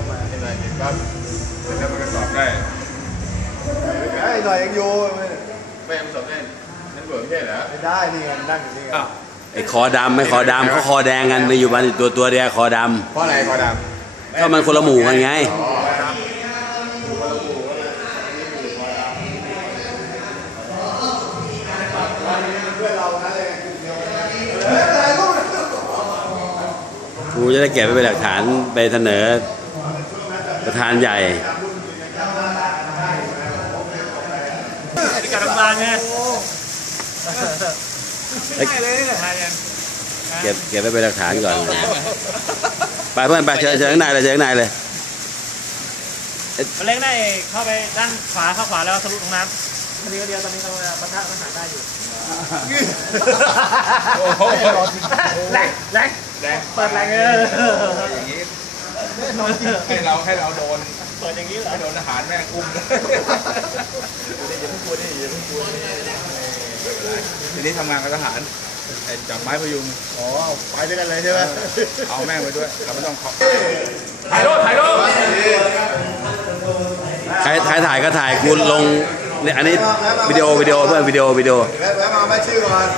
มก็ลงมาเห็นไหมเห็นปั๊บเสร็จแล้วมันก็สอบได้ไอ้หน่อยยังอยู่ไม่มันสอบได้นั่นเบิร์ไม่ใช่เหรอไม่ได้นี่ไงนั่งอยู่นี่ไงอ้าวไอ้คอดำไม่คอดำเขาคอแดงกันไปอยู่บ้านตัวตัวเดียวคอดเพราะอะไรคอดำก็มันคนละหมู่กันไงำอ๋อกูจะได้เก็บไว้เป็นหลักฐานไปเสนอ ประธานใหญ่การทำงานไงเอ้ยง่ายเลยเนี่ยทานกันเก็บเก็บไว้เป็นหลักฐานก่อน ไปเพื่อนไปเชิญเชิญข้างในเลยเชิญข้างในเลยมันเล็กได้เข้าไปด้านขวาเข้าขวาแล้วทะลุตรงนั้นทีเดียวเดียวตอนนี้เราปะทะปัญหาได้อยู่โอ้โหแรงแรงแรงเปิดแรงเลยอย่างนี้ ให้เราให้เราโดนเปิดอย่างนี้เหรอให้โดนทหารแม่งอุ้มทีนี้ทำงานกับทหารจับไม้พยุงอ๋อไปด้วยกันเลยใช่ไหมเอาแม่งไปด้วยเราไม่ต้องเคาะถ่ายรูปถ่ายรูปใครใครถ่ายก็ถ่ายกูลงเนี่ยอันนี้วิดีโอวิดีโอเพื่อนวิดีโอวิดีโอแวะมาแม่ชื่อก่อน